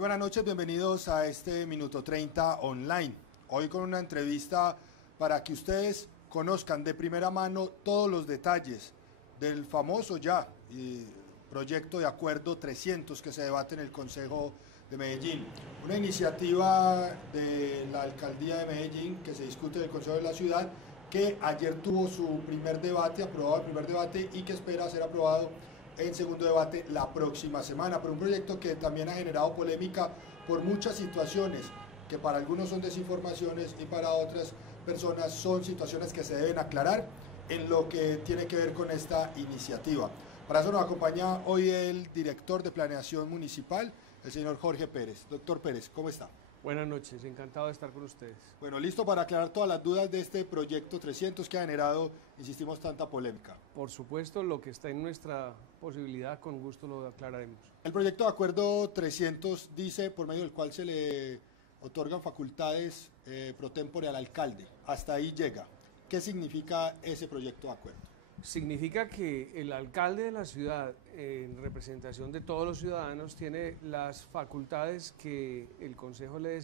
Muy buenas noches, bienvenidos a este Minuto 30 online. Hoy con una entrevista para que ustedes conozcan de primera mano todos los detalles del famoso proyecto de acuerdo 300 que se debate en el Consejo de Medellín. Una iniciativa de la Alcaldía de Medellín que se discute en el Consejo de la Ciudad, que ayer tuvo su primer debate, aprobado el primer debate y que espera ser aprobado en segundo debate la próxima semana, pero un proyecto que también ha generado polémica por muchas situaciones, que para algunos son desinformaciones y para otras personas son situaciones que se deben aclarar en lo que tiene que ver con esta iniciativa. Para eso nos acompaña hoy el director de Planeación Municipal, el señor Jorge Pérez. Doctor Pérez, ¿cómo está? Buenas noches, encantado de estar con ustedes. Bueno, listo para aclarar todas las dudas de este proyecto 300 que ha generado, insistimos, tanta polémica. Por supuesto, lo que está en nuestra posibilidad, con gusto lo aclararemos. El proyecto de acuerdo 300 dice, por medio del cual se le otorgan facultades pro tempore al alcalde. Hasta ahí llega. ¿Qué significa ese proyecto de acuerdo? Significa que el alcalde de la ciudad, en representación de todos los ciudadanos, tiene las facultades que el Consejo le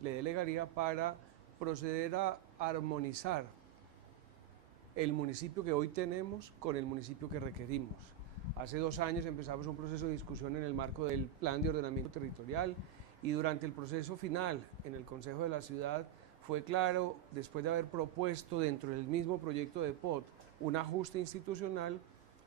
delegaría para proceder a armonizar el municipio que hoy tenemos con el municipio que requerimos. Hace 2 años empezamos un proceso de discusión en el marco del Plan de Ordenamiento Territorial y durante el proceso final en el Consejo de la Ciudad fue claro, después de haber propuesto dentro del mismo proyecto de POT un ajuste institucional,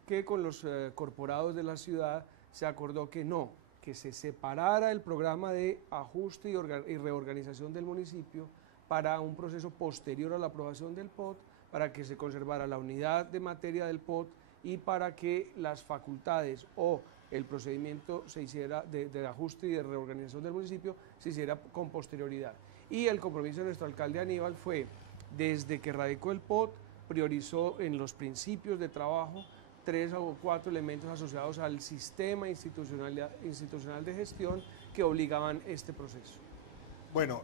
que con los corporados de la ciudad se acordó que no, que se separara el programa de ajuste y reorganización del municipio para un proceso posterior a la aprobación del POT, para que se conservara la unidad de materia del POT y para que las facultades o el procedimiento se hiciera de ajuste y de reorganización del municipio se hiciera con posterioridad. Y el compromiso de nuestro alcalde Aníbal fue, desde que radicó el POT, priorizó en los principios de trabajo 3 o 4 elementos asociados al sistema institucional de gestión que obligaban este proceso. Bueno,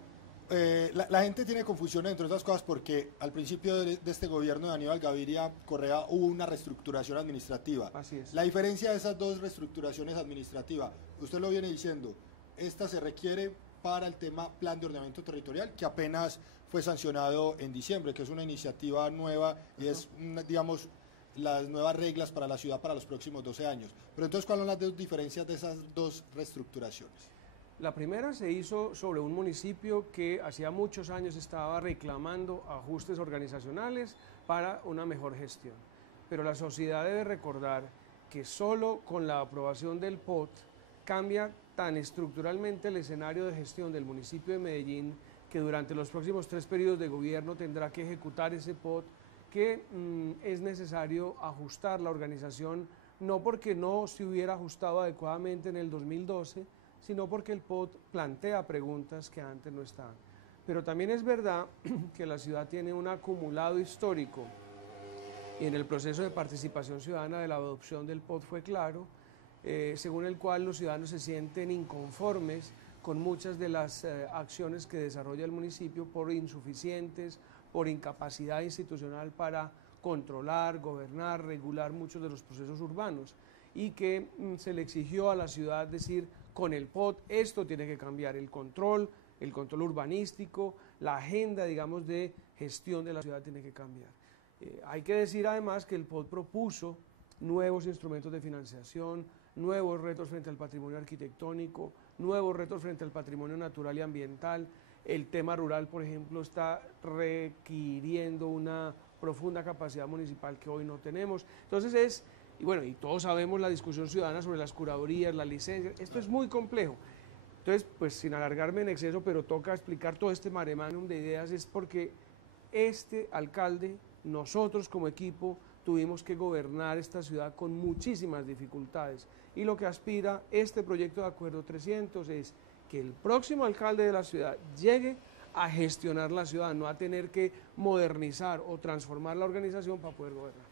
la gente tiene confusión entre otras cosas porque al principio de este gobierno de Aníbal Gaviria Correa hubo una reestructuración administrativa. Así es. La diferencia de esas dos reestructuraciones administrativas, usted lo viene diciendo, esta se requiere para el tema Plan de Ordenamiento Territorial, que apenas fue sancionado en diciembre, que es una iniciativa nueva y es, digamos, las nuevas reglas para la ciudad para los próximos 12 años. Pero entonces, ¿cuáles son las dos diferencias de esas dos reestructuraciones? La primera se hizo sobre un municipio que hacía muchos años estaba reclamando ajustes organizacionales para una mejor gestión. Pero la sociedad debe recordar que solo con la aprobación del POT cambia tan estructuralmente el escenario de gestión del municipio de Medellín, que durante los próximos 3 periodos de gobierno tendrá que ejecutar ese POT, que es necesario ajustar la organización, no porque no se hubiera ajustado adecuadamente en el 2012, sino porque el POT plantea preguntas que antes no estaban. Pero también es verdad que la ciudad tiene un acumulado histórico y en el proceso de participación ciudadana de la adopción del POT fue claro, según el cual los ciudadanos se sienten inconformes con muchas de las acciones que desarrolla el municipio por insuficientes, por incapacidad institucional para controlar, gobernar, regular muchos de los procesos urbanos y que se le exigió a la ciudad decir, con el POT esto tiene que cambiar, el control urbanístico, la agenda, digamos, de gestión de la ciudad tiene que cambiar. Hay que decir además que el POT propuso nuevos instrumentos de financiación, nuevos retos frente al patrimonio arquitectónico, nuevos retos frente al patrimonio natural y ambiental. El tema rural, por ejemplo, está requiriendo una profunda capacidad municipal que hoy no tenemos. Entonces y todos sabemos la discusión ciudadana sobre las curadurías, las licencias, esto es muy complejo. Entonces, pues sin alargarme en exceso, pero toca explicar todo este mare magnum de ideas, es porque este alcalde, nosotros como equipo, tuvimos que gobernar esta ciudad con muchísimas dificultades y lo que aspira este proyecto de acuerdo 300 es que el próximo alcalde de la ciudad llegue a gestionar la ciudad, no a tener que modernizar o transformar la organización para poder gobernar.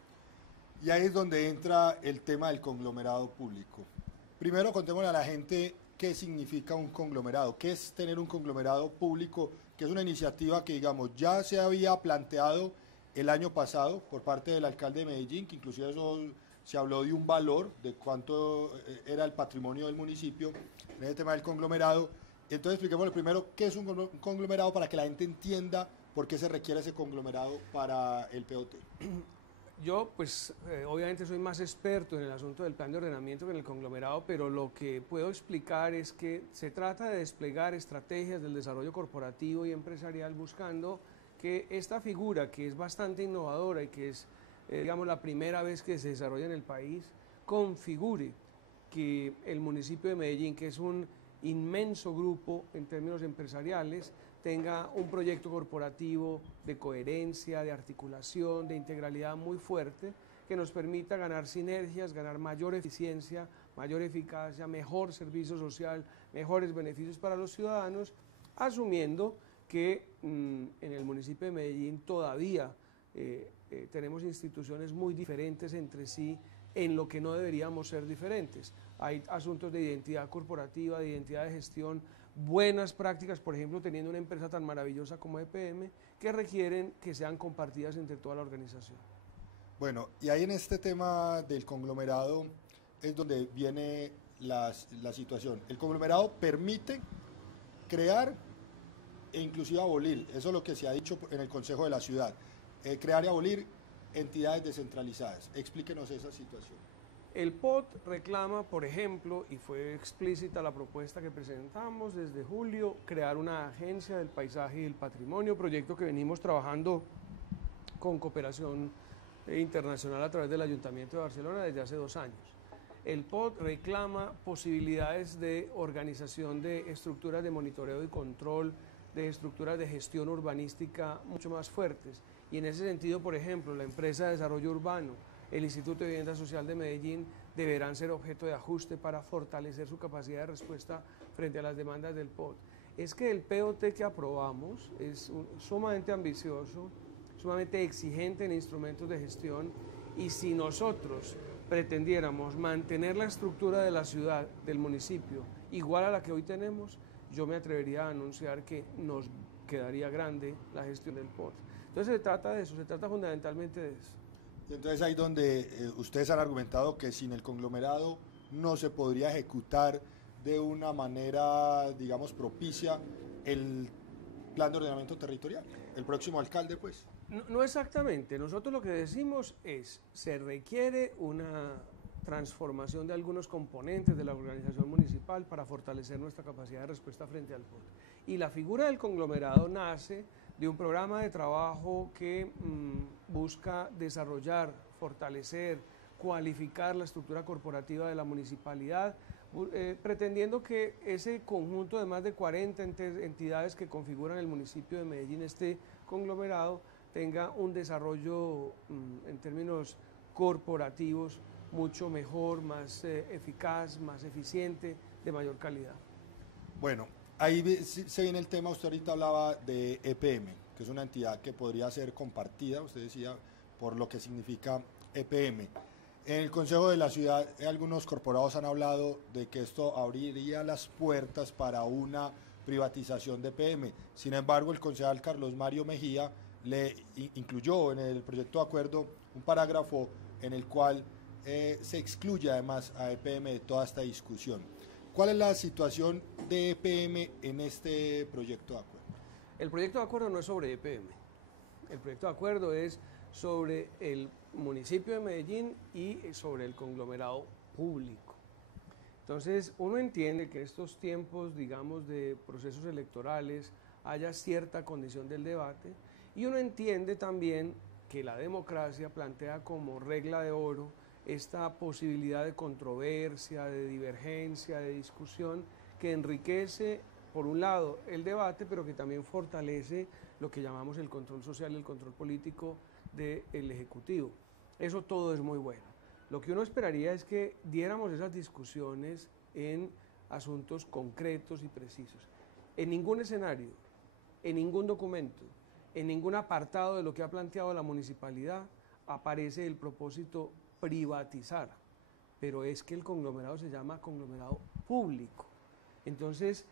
Y ahí es donde entra el tema del conglomerado público. Primero contémosle a la gente qué significa un conglomerado, qué es tener un conglomerado público, que es una iniciativa que, digamos, ya se había planteado el año pasado por parte del alcalde de Medellín, que inclusive eso se habló de un valor, de cuánto era el patrimonio del municipio en el tema del conglomerado. Entonces expliquémosle primero qué es un conglomerado para que la gente entienda por qué se requiere ese conglomerado para el POT. Yo, pues, obviamente soy más experto en el asunto del plan de ordenamiento que en el conglomerado, pero lo que puedo explicar es que se trata de desplegar estrategias del desarrollo corporativo y empresarial buscando que esta figura, que es bastante innovadora y que es, digamos, la primera vez que se desarrolla en el país, configure que el municipio de Medellín, que es un inmenso grupo en términos empresariales, tenga un proyecto corporativo de coherencia, de articulación, de integralidad muy fuerte, que nos permita ganar sinergias, ganar mayor eficiencia, mayor eficacia, mejor servicio social, mejores beneficios para los ciudadanos, asumiendo que en el municipio de Medellín todavía tenemos instituciones muy diferentes entre sí en lo que no deberíamos ser diferentes. Hay asuntos de identidad corporativa, de identidad de gestión, buenas prácticas, por ejemplo, teniendo una empresa tan maravillosa como EPM, que requieren que sean compartidas entre toda la organización. Bueno, y ahí en este tema del conglomerado es donde viene la situación. El conglomerado permite crear e inclusive abolir, eso es lo que se ha dicho en el Consejo de la Ciudad, crear y abolir entidades descentralizadas. Explíquenos esa situación. El POT reclama, por ejemplo, y fue explícita la propuesta que presentamos desde julio, crear una agencia del paisaje y el patrimonio, proyecto que venimos trabajando con cooperación internacional a través del Ayuntamiento de Barcelona desde hace 2 años. El POT reclama posibilidades de organización de estructuras de monitoreo y control, de estructuras de gestión urbanística mucho más fuertes. Y en ese sentido, por ejemplo, la empresa de desarrollo urbano, el Instituto de Vivienda Social de Medellín deberán ser objeto de ajuste para fortalecer su capacidad de respuesta frente a las demandas del POT. Es que el POT que aprobamos es sumamente ambicioso, sumamente exigente en instrumentos de gestión, y si nosotros pretendiéramos mantener la estructura de la ciudad, del municipio, igual a la que hoy tenemos, yo me atrevería a anunciar que nos quedaría grande la gestión del POT. Entonces se trata de eso, se trata fundamentalmente de eso. Entonces ahí donde ustedes han argumentado que sin el conglomerado no se podría ejecutar de una manera, digamos, propicia el plan de ordenamiento territorial. El próximo alcalde, pues. No exactamente. Nosotros lo que decimos es, se requiere una transformación de algunos componentes de la organización municipal para fortalecer nuestra capacidad de respuesta frente al POT. Y la figura del conglomerado nace de un programa de trabajo que busca desarrollar, fortalecer, cualificar la estructura corporativa de la municipalidad, pretendiendo que ese conjunto de más de 40 entidades que configuran el municipio de Medellín, este conglomerado, tenga un desarrollo en términos corporativos mucho mejor, más eficaz, más eficiente, de mayor calidad. Bueno, ahí se viene el tema, usted ahorita hablaba de EPM, que es una entidad que podría ser compartida, usted decía, por lo que significa EPM. En el Consejo de la Ciudad, algunos corporados han hablado de que esto abriría las puertas para una privatización de EPM. Sin embargo, el concejal Carlos Mario Mejía le incluyó en el proyecto de acuerdo un parágrafo en el cual se excluye además a EPM de toda esta discusión. ¿Cuál es la situación de EPM en este proyecto de acuerdo? El proyecto de acuerdo no es sobre EPM. El proyecto de acuerdo es sobre el municipio de Medellín y sobre el conglomerado público. Entonces, uno entiende que estos tiempos, digamos, de procesos electorales, haya cierta condición del debate, y uno entiende también que la democracia plantea como regla de oro esta posibilidad de controversia, de divergencia, de discusión, que enriquece, por un lado, el debate, pero que también fortalece lo que llamamos el control social y el control político del Ejecutivo. Eso todo es muy bueno. Lo que uno esperaría es que diéramos esas discusiones en asuntos concretos y precisos. En ningún escenario, en ningún documento, en ningún apartado de lo que ha planteado la municipalidad aparece el propósito privatizar, pero es que el conglomerado se llama conglomerado público. Entonces,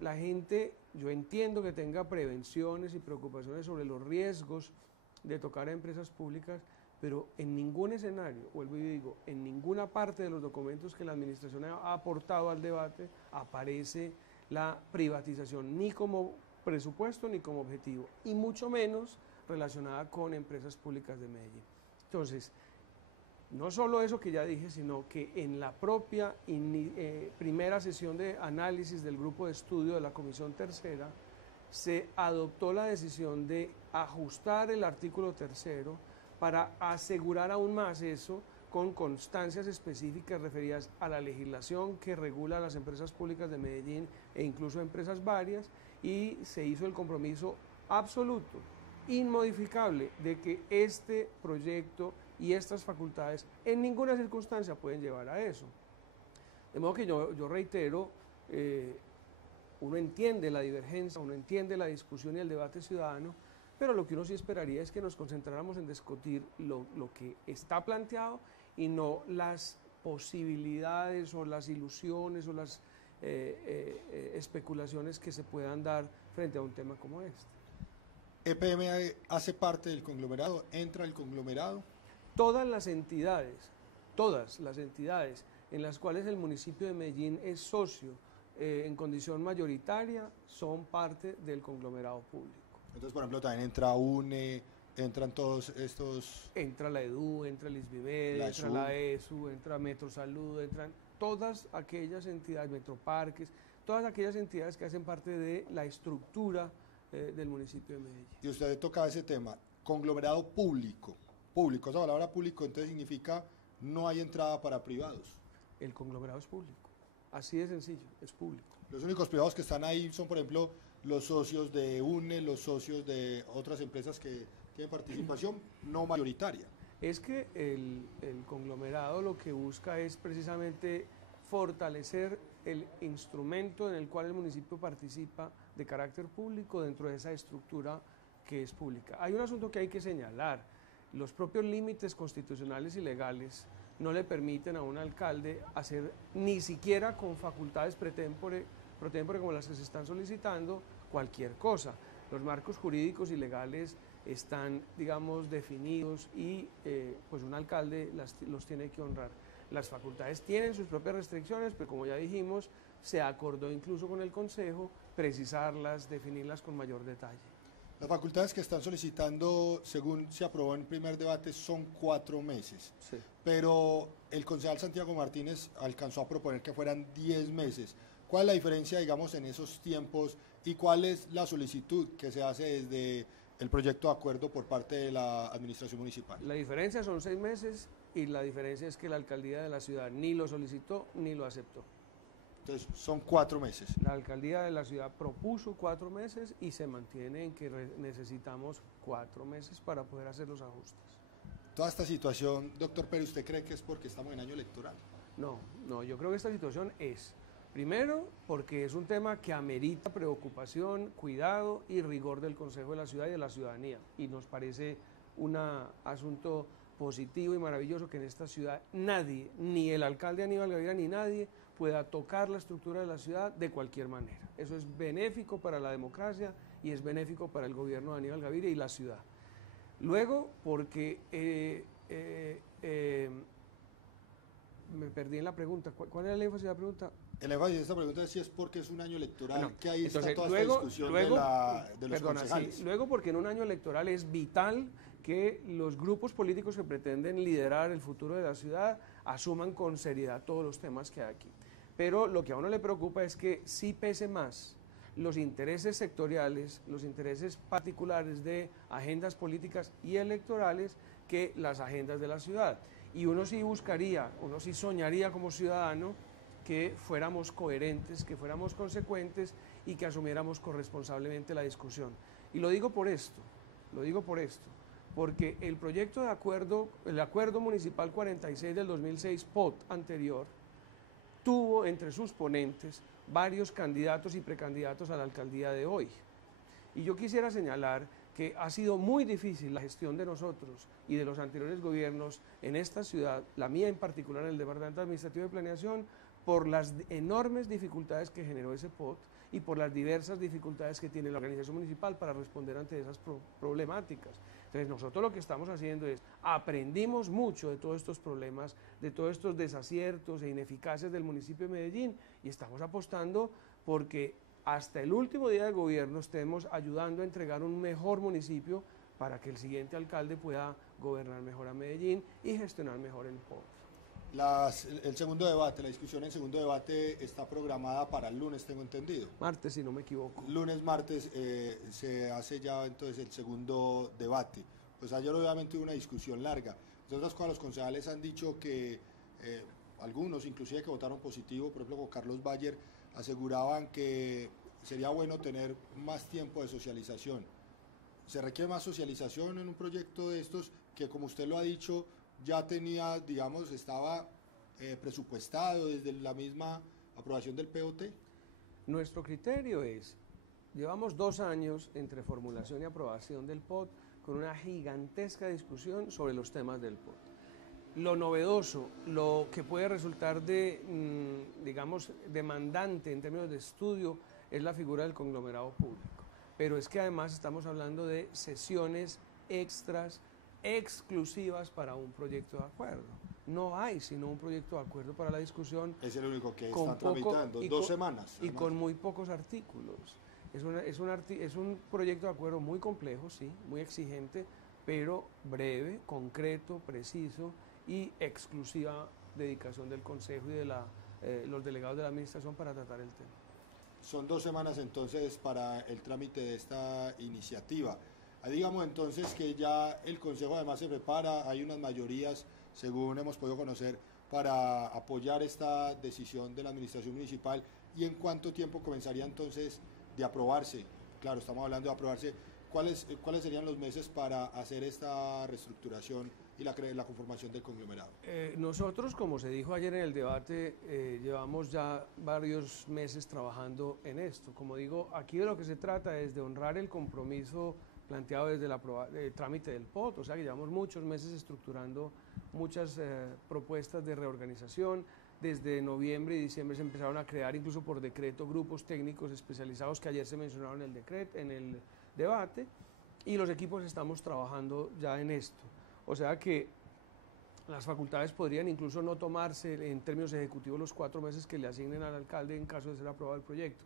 la gente, yo entiendo que tenga prevenciones y preocupaciones sobre los riesgos de tocar a empresas públicas, pero en ningún escenario, vuelvo y digo, en ninguna parte de los documentos que la administración ha aportado al debate aparece la privatización, ni como presupuesto ni como objetivo, y mucho menos relacionada con empresas públicas de Medellín. Entonces, no solo eso que ya dije, sino que en la propia primera sesión de análisis del grupo de estudio de la Comisión Tercera, se adoptó la decisión de ajustar el artículo tercero para asegurar aún más eso con constancias específicas referidas a la legislación que regula a las empresas públicas de Medellín e incluso empresas varias, y se hizo el compromiso absoluto, inmodificable, de que este proyecto y estas facultades en ninguna circunstancia pueden llevar a eso. De modo que yo reitero, uno entiende la divergencia, uno entiende la discusión y el debate ciudadano, pero lo que uno sí esperaría es que nos concentráramos en discutir lo que está planteado y no las posibilidades o las ilusiones o las especulaciones que se puedan dar frente a un tema como este. ¿EPM hace parte del conglomerado? ¿Entra el conglomerado? Todas las entidades en las cuales el municipio de Medellín es socio en condición mayoritaria son parte del conglomerado público. Entonces, por ejemplo, también entra UNE, entran todos estos... Entra la EDU, entra el ISBIVED, entra la ESU, entra Metrosalud, entran todas aquellas entidades, Metroparques, todas aquellas entidades que hacen parte de la estructura del municipio de Medellín. Y usted tocaba ese tema, conglomerado público. Público, esa palabra público entonces significa no hay entrada para privados. El conglomerado es público, así de sencillo, es público. Los únicos privados que están ahí son, por ejemplo, los socios de UNE, los socios de otras empresas que tienen participación no mayoritaria. Es que el conglomerado lo que busca es precisamente fortalecer el instrumento en el cual el municipio participa de carácter público dentro de esa estructura que es pública. Hay un asunto que hay que señalar: los propios límites constitucionales y legales no le permiten a un alcalde hacer ni siquiera con facultades pro tempore como las que se están solicitando cualquier cosa. Los marcos jurídicos y legales están, digamos, definidos y pues un alcalde los tiene que honrar. Las facultades tienen sus propias restricciones, pero como ya dijimos, se acordó incluso con el Consejo precisarlas, definirlas con mayor detalle. Las facultades que están solicitando, según se aprobó en el primer debate, son 4 meses. Sí. Pero el concejal Santiago Martínez alcanzó a proponer que fueran 10 meses. ¿Cuál es la diferencia, digamos, en esos tiempos y cuál es la solicitud que se hace desde el proyecto de acuerdo por parte de la administración municipal? La diferencia son 6 meses y la diferencia es que la alcaldía de la ciudad ni lo solicitó ni lo aceptó. Entonces son 4 meses. La alcaldía de la ciudad propuso 4 meses y se mantiene en que necesitamos 4 meses para poder hacer los ajustes. Toda esta situación, doctor Pérez, ¿usted cree que es porque estamos en año electoral? No, yo creo que esta situación es, primero, porque es un tema que amerita preocupación, cuidado y rigor del Consejo de la Ciudad y de la ciudadanía, y nos parece un asunto positivo y maravilloso que en esta ciudad nadie, ni el alcalde Aníbal Gaviria ni nadie, pueda tocar la estructura de la ciudad de cualquier manera. Eso es benéfico para la democracia y es benéfico para el gobierno de Aníbal Gaviria y la ciudad. Luego, porque me perdí en la pregunta. ¿Cuál era el énfasis de la pregunta? El énfasis de esta pregunta es si es porque es un año electoral, Bueno, que ahí entonces, está toda esta discusión de los concejales. Sí, luego porque en un año electoral es vital que los grupos políticos que pretenden liderar el futuro de la ciudad asuman con seriedad todos los temas que hay aquí. Pero lo que a uno le preocupa es que sí pese más los intereses sectoriales, los intereses particulares de agendas políticas y electorales que las agendas de la ciudad. Y uno sí buscaría, uno sí soñaría como ciudadano que fuéramos coherentes, que fuéramos consecuentes y que asumiéramos corresponsablemente la discusión. Y lo digo por esto, porque el proyecto de acuerdo, el Acuerdo Municipal 46 del 2006, POT anterior, tuvo entre sus ponentes varios candidatos y precandidatos a la alcaldía de hoy. Y yo quisiera señalar que ha sido muy difícil la gestión de nosotros y de los anteriores gobiernos en esta ciudad, la mía en particular, en el Departamento Administrativo de Planeación, por las enormes dificultades que generó ese POT y por las diversas dificultades que tiene la organización municipal para responder ante esas problemáticas. Entonces nosotros lo que estamos haciendo es, aprendimos mucho de todos estos problemas, de todos estos desaciertos e ineficacias del municipio de Medellín y estamos apostando porque hasta el último día de gobierno estemos ayudando a entregar un mejor municipio para que el siguiente alcalde pueda gobernar mejor a Medellín y gestionar mejor el POT. El segundo debate, la discusión en segundo debate está programada para el lunes, tengo entendido. Martes, si no me equivoco. Lunes, martes se hace ya entonces el segundo debate. Pues ayer obviamente hubo una discusión larga. Entonces cuando los concejales han dicho que algunos, inclusive que votaron positivo, por ejemplo con Carlos Bayer, aseguraban que sería bueno tener más tiempo de socialización. Se requiere más socialización en un proyecto de estos que, como usted lo ha dicho, ya tenía, digamos, estaba presupuestado desde la misma aprobación del POT. Nuestro criterio es, llevamos 2 años entre formulación y aprobación del POT con una gigantesca discusión sobre los temas del POT. Lo novedoso, lo que puede resultar de, digamos, demandante en términos de estudio es la figura del conglomerado público. Pero es que además estamos hablando de sesiones extras, exclusivas para un proyecto de acuerdo. No hay sino un proyecto de acuerdo para la discusión. Es el único que están tramitando, 2 semanas. Y con muy pocos artículos. Es un proyecto de acuerdo muy complejo, sí, muy exigente, pero breve, concreto, preciso y exclusiva dedicación del Consejo y de los delegados de la administración para tratar el tema. Son 2 semanas entonces para el trámite de esta iniciativa. Digamos entonces que ya el Consejo además se prepara, hay unas mayorías, según hemos podido conocer, para apoyar esta decisión de la administración municipal. ¿Y en cuánto tiempo comenzaría entonces de aprobarse? Claro, estamos hablando de aprobarse. ¿Cuáles serían los meses para hacer esta reestructuración y la conformación del conglomerado? Nosotros, como se dijo ayer en el debate, llevamos ya varios meses trabajando en esto. Como digo, aquí de lo que se trata es de honrar el compromiso planteado desde el trámite del POT, o sea que llevamos muchos meses estructurando muchas propuestas de reorganización. Desde noviembre y diciembre se empezaron a crear, incluso por decreto, grupos técnicos especializados que ayer se mencionaron en el debate, y los equipos estamos trabajando ya en esto. O sea que las facultades podrían incluso no tomarse en términos ejecutivos los 4 meses que le asignen al alcalde en caso de ser aprobado el proyecto,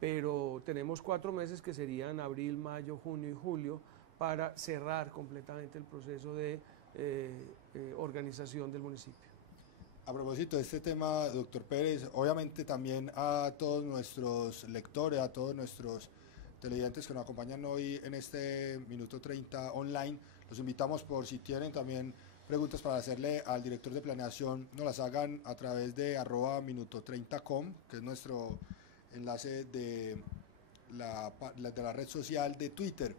pero tenemos 4 meses que serían abril, mayo, junio y julio para cerrar completamente el proceso de organización del municipio. A propósito de este tema, doctor Pérez, obviamente también a todos nuestros lectores, a todos nuestros televidentes que nos acompañan hoy en este Minuto 30 online, los invitamos por si tienen también preguntas para hacerle al director de planeación, nos las hagan a través de @minuto30com, que es nuestro enlace de la red social de Twitter.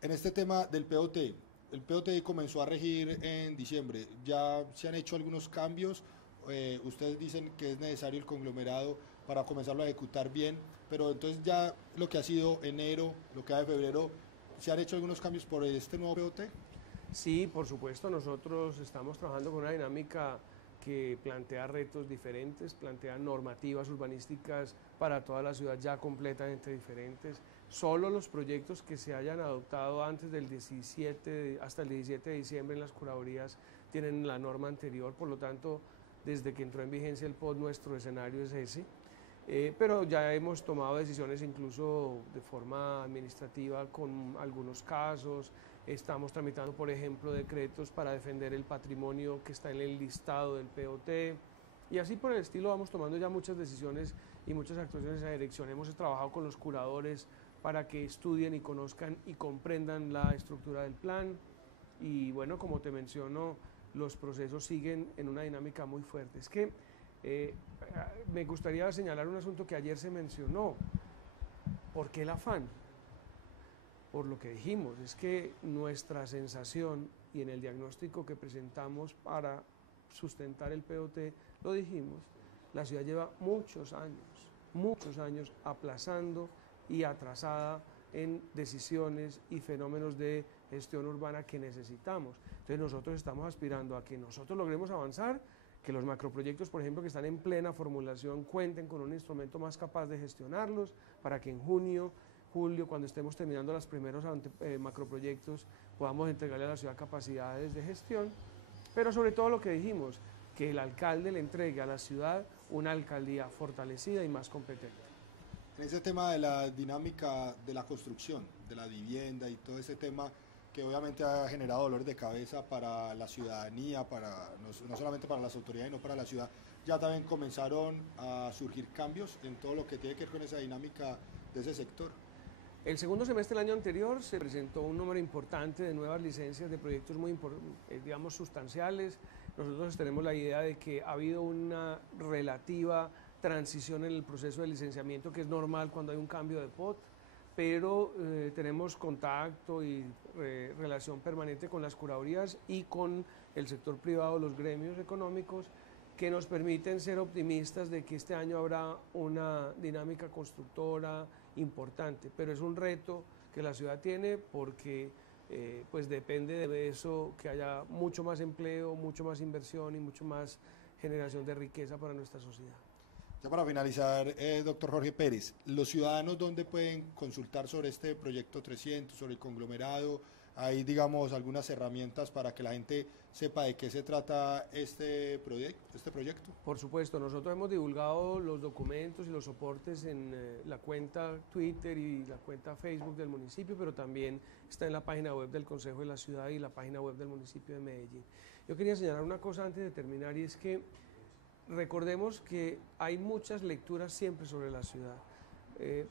En este tema del POT, el POT comenzó a regir en diciembre, ya se han hecho algunos cambios, ustedes dicen que es necesario el conglomerado para comenzarlo a ejecutar bien, pero entonces ya lo que ha sido enero, lo que va de febrero, ¿se han hecho algunos cambios por este nuevo POT? Sí, por supuesto, nosotros estamos trabajando con una dinámica que plantea retos diferentes, plantea normativas urbanísticas para toda la ciudad ya completamente diferentes. Solo los proyectos que se hayan adoptado antes del 17, hasta el 17 de diciembre en las curadurías tienen la norma anterior, por lo tanto, desde que entró en vigencia el POT, nuestro escenario es ese. Pero ya hemos tomado decisiones incluso de forma administrativa con algunos casos. Estamos tramitando, por ejemplo, decretos para defender el patrimonio que está en el listado del POT, y así por el estilo vamos tomando ya muchas decisiones y muchas actuaciones en esa dirección. Hemos trabajado con los curadores para que estudien y conozcan y comprendan la estructura del plan, y bueno, como te menciono, los procesos siguen en una dinámica muy fuerte. Es que me gustaría señalar un asunto que ayer se mencionó. ¿Por qué el afán? Por lo que dijimos, es que nuestra sensación, y en el diagnóstico que presentamos para sustentar el POT, lo dijimos, la ciudad lleva muchos años aplazando y atrasada en decisiones y fenómenos de gestión urbana que necesitamos. Entonces nosotros estamos aspirando a que nosotros logremos avanzar que los macroproyectos, por ejemplo, que están en plena formulación, cuenten con un instrumento más capaz de gestionarlos, para que en junio, julio, cuando estemos terminando los primeros macroproyectos, podamos entregarle a la ciudad capacidades de gestión, pero sobre todo lo que dijimos, que el alcalde le entregue a la ciudad una alcaldía fortalecida y más competente. En ese tema de la dinámica de la construcción, de la vivienda y todo ese tema que obviamente ha generado dolores de cabeza para la ciudadanía, no solamente para las autoridades, sino para la ciudad, ya también comenzaron a surgir cambios en todo lo que tiene que ver con esa dinámica de ese sector. El segundo semestre del año anterior se presentó un número importante de nuevas licencias de proyectos muy digamos, sustanciales. Nosotros tenemos la idea de que ha habido una relativa transición en el proceso de licenciamiento, que es normal cuando hay un cambio de POT, pero tenemos contacto y relación permanente con las curadurías y con el sector privado, los gremios económicos, que nos permiten ser optimistas de que este año habrá una dinámica constructora importante, pero es un reto que la ciudad tiene porque pues depende de eso, que haya mucho más empleo, mucho más inversión y mucho más generación de riqueza para nuestra sociedad. Ya para finalizar, doctor Jorge Pérez, ¿los ciudadanos dónde pueden consultar sobre este proyecto 300, sobre el conglomerado? ¿Hay, digamos, algunas herramientas para que la gente sepa de qué se trata este proyecto? Por supuesto, nosotros hemos divulgado los documentos y los soportes en la cuenta Twitter y la cuenta Facebook del municipio, pero también está en la página web del Consejo de la Ciudad y la página web del municipio de Medellín. Yo quería señalar una cosa antes de terminar, y es que recordemos que hay muchas lecturas siempre sobre la ciudad,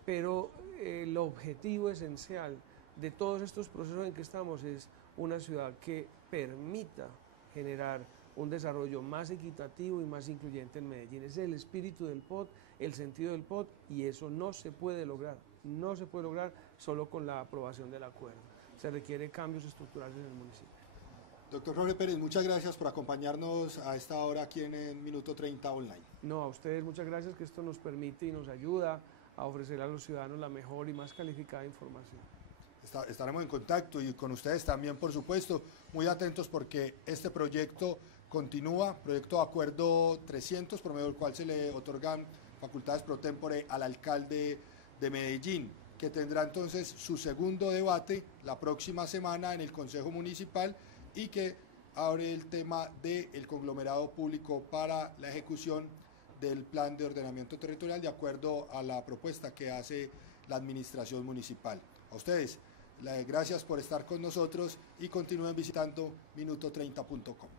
pero el objetivo esencial de todos estos procesos en que estamos es una ciudad que permita generar un desarrollo más equitativo y más incluyente en Medellín. Ese es el espíritu del POT, el sentido del POT, y eso no se puede lograr solo con la aprobación del acuerdo. Se requiere cambios estructurales en el municipio. Doctor Jorge Pérez, muchas gracias por acompañarnos a esta hora aquí en Minuto 30 Online. No, a ustedes muchas gracias, que esto nos permite y nos ayuda a ofrecer a los ciudadanos la mejor y más calificada información. Estaremos en contacto y con ustedes también, por supuesto, muy atentos porque este proyecto continúa, proyecto de acuerdo 300, por medio del cual se le otorgan facultades pro tempore al alcalde de Medellín, que tendrá entonces su segundo debate la próxima semana en el Consejo Municipal y que abre el tema del conglomerado público para la ejecución del plan de ordenamiento territorial de acuerdo a la propuesta que hace la administración municipal. A ustedes, gracias por estar con nosotros y continúen visitando minuto30.com.